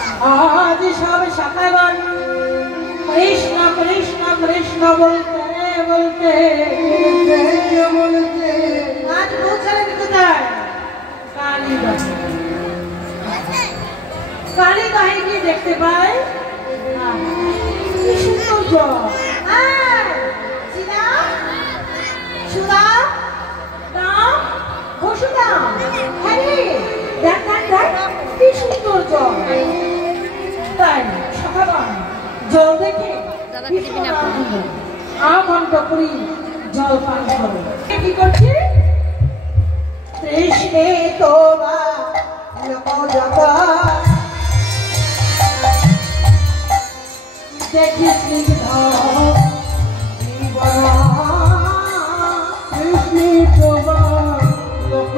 आज सब सखागण कृष्ण कृष्ण कृष्ण बोलते बोलते बोलते आज पहुंचलेন কোথায় কালীদহ কালীদহে গিয়ে দেখতে পাই কি সুন্দর সিনা সুদা রাম বসুদা হ্যাঁ দেখ দেখ দেখ কি সুন্দর জল তাই সখাগণ জল দেখে আমন্ত্রণ করি জল পান করো কি করছে কৃষ্ণে তোবা লোক জগৎ দেখি স্নিগ্ধ জীবন কৃষ্ণে তোবা লোক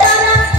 Tara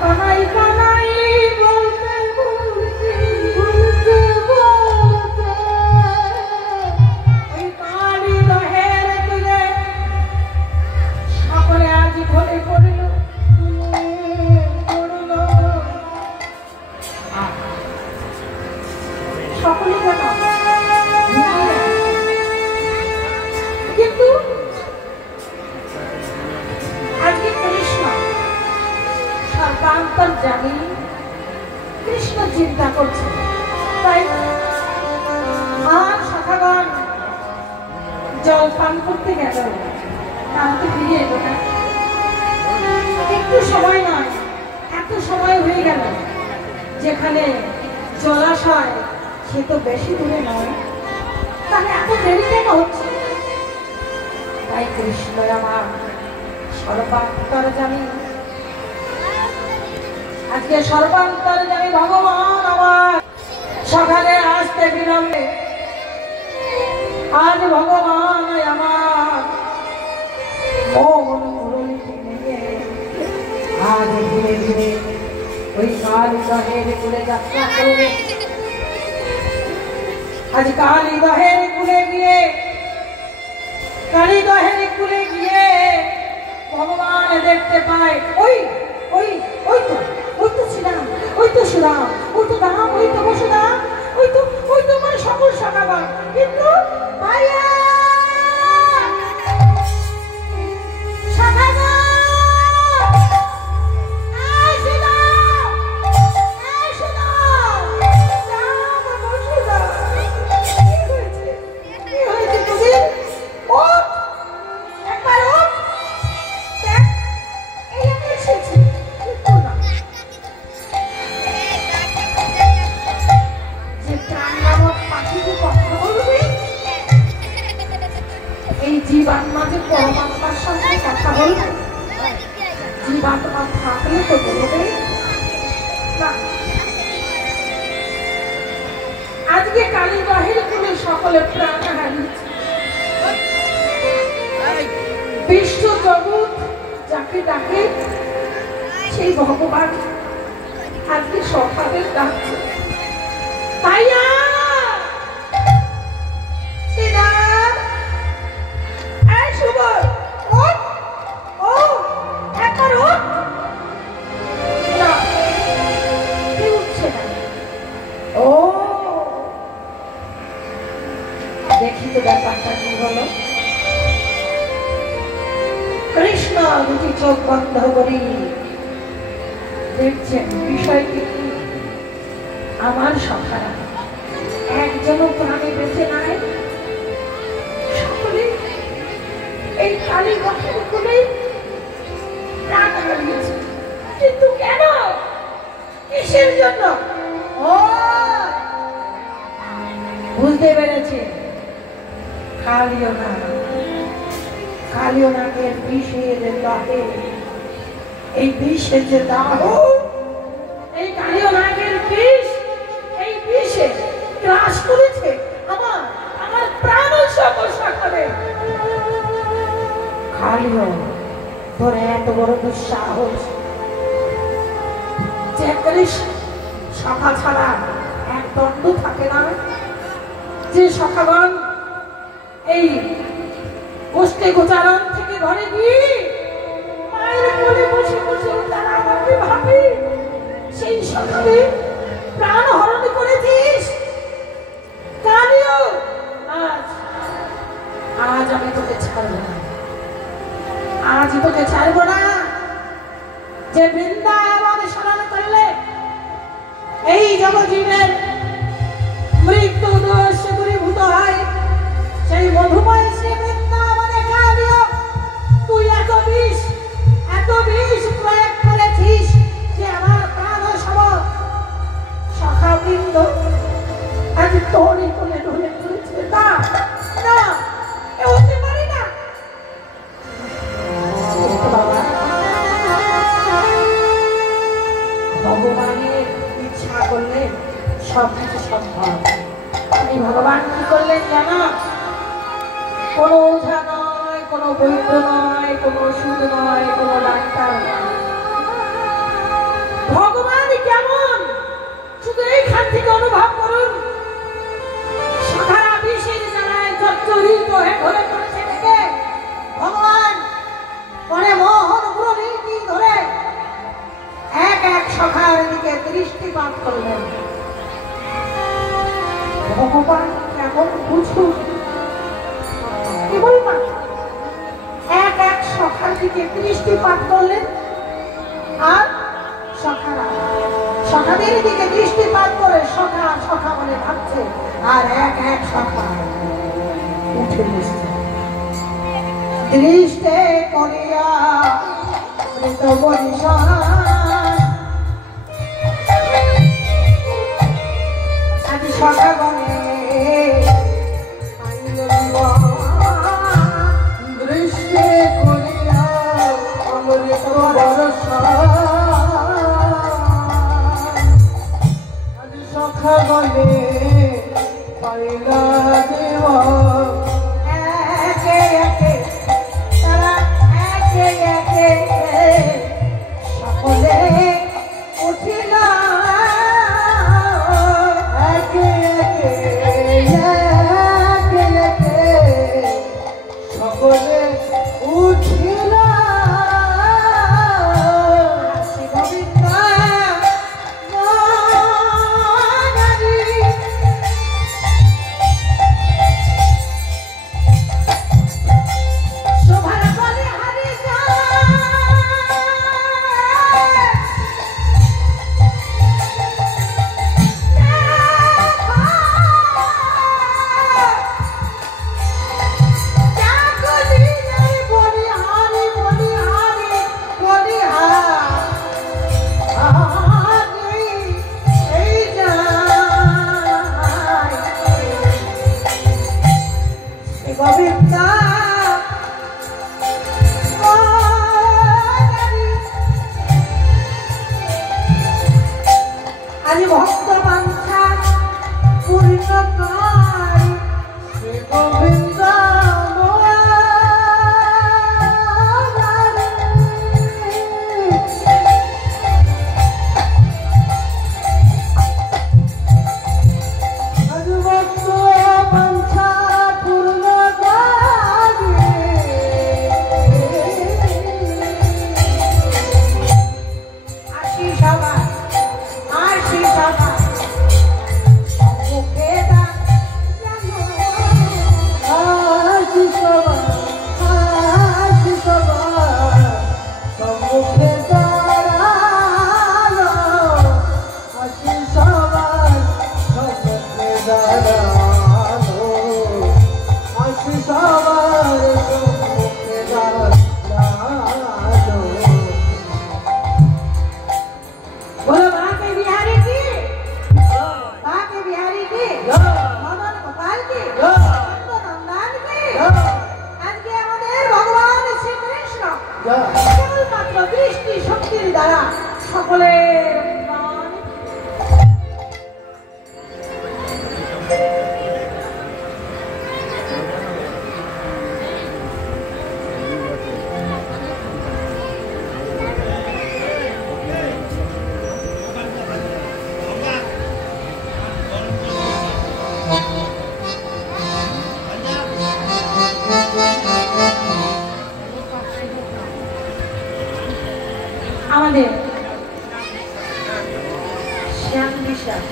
কানাই কানাই বলতে বলতে বলতে বলতে ওই কালী দহের তুলে সকলে আজ ঘরে পড়ল পড়ল সকলে কেন কিন্তু আজকে কৃষ্ণ সর্বান্তর জানি কৃষ্ণ চিন্তা করছে তাই আর সখাগণ জল পান করতে গেল তাতে ফিরে এলো না একটু সময় নয় এত সময় হয়ে গেল যেখানে জলাশয় সে তো বেশি দূরে নয় তাহলে এত দেরি কেন হচ্ছে তাই কৃষ্ণ আমার সর্বান্তর জানি আজকে সর্বান্তর জানি ভগবান আমার সকালে আসতে বিলম্বে আজ ভগবান আমার মন মুরলীটি নিয়ে আজ ধীরে ধীরে ওই কালী দহের কুলে যাত্রা করবে আজ কালী দহের কুলে গিয়ে কালী দহের কুলে গিয়ে ভগবান দেখতে পায় ওই ওই ওই তো শ্রীরাম ওই তো সুরাম ওই তো রাম ওই তো বসুরাম ওই তো মানে সকল সখাগণ কিন্তু ভাইয়া জীবাত্মাকে পরমাত্মার সঙ্গে কথা বলবে জীবাত্মা থাকলে তো বলবে না আজকে কালী দহের কুলে সকলে প্রাণ হারিয়েছে বিশ্ব জগৎ যাকে ডাকে সেই ভগবান আজকে সকালে ডাকছে তাই দেখি তো ব্যাপারটা কি হলো কৃষ্ণ দুটি চোখ বন্ধ করি দেখছেন বিষয়টি কি আমার সখারা একজনও প্রাণে বেঁচে নাই সকলে এই কালী দহের কুলে প্রাণ হারিয়েছে কিন্তু কেন কিসের জন্য বুঝতে পেরেছে কালিও নাগের বিষের দাহে এই বিষের যে দাহ এই কালিও নাগের বিষ এই বিষে গ্রাস করেছে আমার প্রাণ সমস্যা করে কালিও তোর এত বড় দুঃসাহস যে কৃষ্ণ সখা ছাড়া এক দণ্ড থাকে না যে সখাগণ এই গোষ্ঠী গোচারণ থেকে ঘরে গিয়ে মায়ের কোলে বসে বসে তারা আমাকে ভাবে সেই সকালে প্রাণ হরণ করেছিস কালিও আজ আমি তোকে ছাড়বো না আজ তোকে ছাড়বো না যে বৃন্দাবন স্মরণ করলে এই জগজীবের মৃত্যু দোষ দূরীভূত হয় সেই মধুময় শ্রী বৃন্দাবনে কালিও তুই এত বিষ প্রয়োগ করেছিস যে আমার প্রাণ সম সখাবৃন্দ আজ তোরই কোলে ঢলে পড়েছে না এ হতে পারে না বাবা ভগবানের ইচ্ছা করলে সবকিছু সম্ভব এই ভগবান কি করলেন জানো কোনো ওঝা নয় কোনো বৈদ্য নয় কোনো ওষুধ নয় কোনো ডাক্তার নয় শুধু এইখান থেকে অনুভব করুন, সারা বিশ্বের জ্বালায় জর্জরিত হয়ে ঢলে পড়েছে থেকে ভগবান মনে মোহন মুরলীটি ধরে এক এক সখার দিকে দৃষ্টিপাত করলেন। ভগবান কেমন বুঝুন, কেবলমাত্র এক এক সখার দিকে দৃষ্টিপাত করলেন, আর সখাদের দিকে দৃষ্টিপাত করে সখা সখা বলে ভাবছে, আর এক এক সখা উঠে বসছে। দৃষ্টে করিয়া মৃত বরিশান আজ সখাগণে দৃষ্টে করিয়া অমৃত বর্ষান আজ সখাগণে পাইলা দেওয়া। একে একে তারা একে একে সকলে উঠিল, একে একে একে একে সকলে উঠিল। শ্রী গোবিন্দ নারী শোভার বলে হারি গোবিন্দ আজ ভক্ত বাঞ্ছা পূর্ণকারী শ্রী গোবিন্দ আজ ভক্ত বাঞ্ছা পূর্ণ আসি সবাই সম্মুখে জানো আশি সবার সম্মুখে দাঁড়ানো, আশি সবার সম্মুখে দাঁড়ানো, আশি সবার সম্মুখে দাঁড়ানো। बोलो बाके बिहारी की, बाके बिहारी की, मदन गोपाल की, नंद नंदन की। আজকে আমাদের ভগবান শ্রীকৃষ্ণ কেবলমাত্র দৃষ্টি শক্তির দ্বারা সকলের প্রাণ আমাদের শ্যাম বিশ্বাস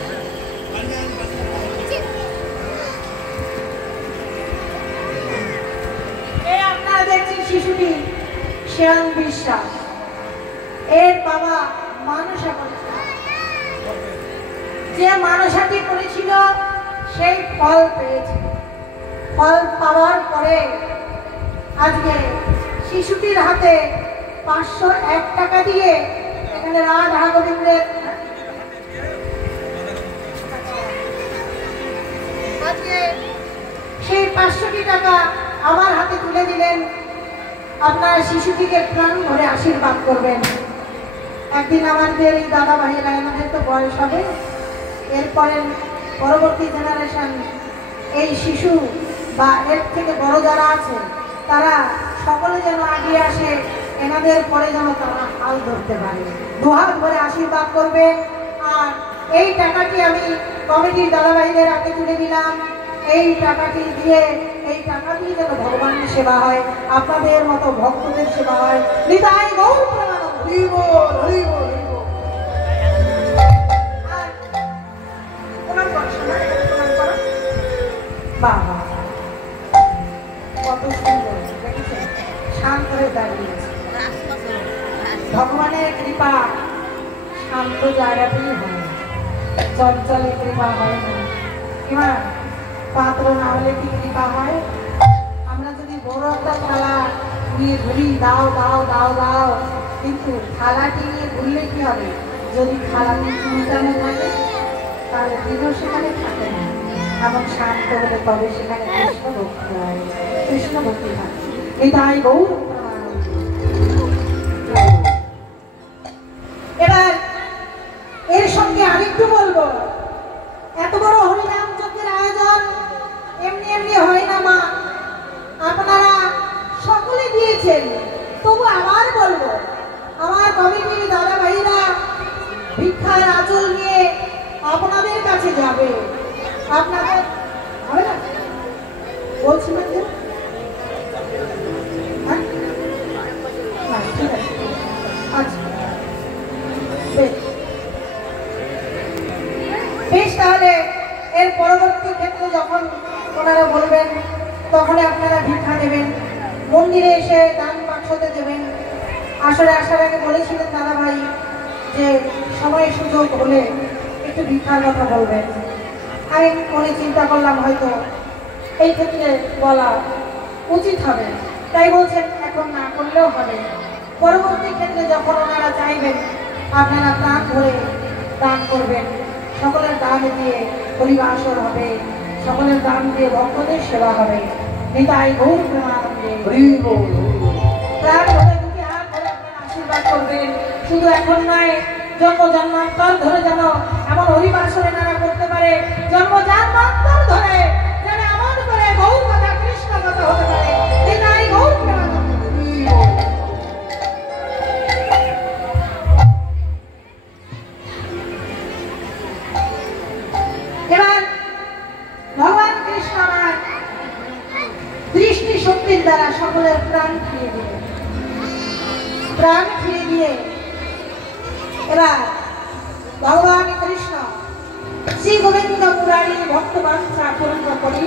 এই আপনারা দেখছেন শিশুটি শ্যাম বিশ্বাস, এর বাবা মানসা করেছিল। যে মানসাটি করেছিল সেই ফল পেয়েছে। ফল পাওয়ার পরে আজকে শিশুটির হাতে 501 টাকা দিয়ে এখানে রাধা গোবিন্দের আজকে সেই 500টি টাকা আমার হাতে তুলে দিলেন। আপনার শিশুটিকে প্রাণ ভরে আশীর্বাদ করবেন। একদিন আমাদের এই দাদা ভাইয়েরা আমাদের তো বয়স হবে, এরপরে পরবর্তী জেনারেশন এই শিশু বা এর থেকে বড় যারা আছে তারা সকলে যেন এগিয়ে আসে, এনাদের পরে যেন তারা হাল ধরতে পারে। দুহাত ভরে আশীর্বাদ করবে। আর এই টাকাটি আমি কমিটির দাদাভাইদের হাতে তুলে দিলাম। এই টাকাটি দিয়ে যেন ভগবানের সেবা হয়, আপনাদের মতো ভক্তদের সেবা হয়। নিতাই গৌর প্রেমানন্দ। হরি বল, হরি বল, হরি বল। আর প্রণাম করো, শোনা, এখানে প্রণাম করো। বাবা কত সুন্দর দেখেছেন, শান্ত হয়ে দাঁড়িয়েছে। ভগবানের কৃপা শান্ত জায়গাতেই হয়, চঞ্চলে কৃপা হয় না। কিমা পাত্র না হলে কি কৃপা হয়? আমরা যদি বড় একটা থালা নিয়ে ঘুরি, দাও দাও দাও দাও, কিন্তু থালাটি নিয়ে ঘুরলে কি হবে? যদি থালাটি চুলটানো থাকে তাহলে দিনও সেখানে থাকে না। এমন শান্ত হলে তবে সেখানে কৃষ্ণ ভক্তি হয়, কৃষ্ণ ভক্তি হয়। এটাই গৌর। এবার এর সঙ্গে আরেকটু বলবো, এত বড় হরিনাম যজ্ঞের আয়োজন এমনি এমনি হয় না মা, আপনারা সকলে দিয়েছেন। তবু আবার বলবো, আমার কমিটির দাদা ভাইরা ভিক্ষার আঁচল নিয়ে আপনাদের কাছে যাবে। আপনাদের হবে না বলছিলেন যে? হ্যাঁ, ঠিক আছে, আচ্ছা বেশ। তাহলে এর পরবর্তী ক্ষেত্রে যখন ওনারা বলবেন তখন আপনারা ভিক্ষা দেবেন, মন্দিরে এসে দান বাক্সতে দেবেন। আসলে আসার আগে বলেছিলেন দাদা ভাই যে সময় সুযোগ হলে একটু ভিক্ষার কথা বলবেন। আমি মনে চিন্তা করলাম হয়তো এই ক্ষেত্রে বলা উচিত হবে, তাই বলছেন এখন না করলেও হবে। পরবর্তী ক্ষেত্রে যখন ওনারা চাইবেন আপনারা প্রাণ ভরে দান করবেন, সকলের দান দিয়ে পরিবাসর হবে, সকলের দান দিয়ে ভক্তদের সেবা হবে। নিতাই গৌর প্রেমানন্দে। হরি বল, হরি বল। প্রাণ ভরে দুটি হাত ধরে আপনারা আশীর্বাদ করবেন। শুধু এখন নয়, জন্ম জন্মান্তর ধরে যেন এমন হরিবাসরে নারা করতে পারে, জন্ম জন্মান্তর ধরে যেন এমন করে গৌর কথা কৃষ্ণ কথা হতে পারে। নিতাই গৌর প্রেমানন্দে। হরি বল। এবার ভগবান কৃষ্ণ আমার দৃষ্টি শক্তির দ্বারা সকলের প্রাণ ফিরিয়ে দিলেন। প্রাণ ফিরিয়ে দিয়ে এবার ভগবান কৃষ্ণ শ্রী গোবিন্দ পুরারী ভক্ত বাঞ্ছা পূর্ণ করি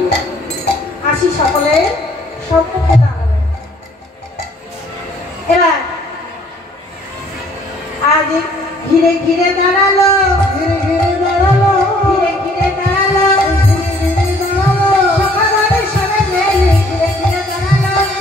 আসি সকলের সম্মুখে দাঁড়ালেন। এবার আজ ঘিরে ঘিরে দাঁড়ালো, ধীরে ধীরে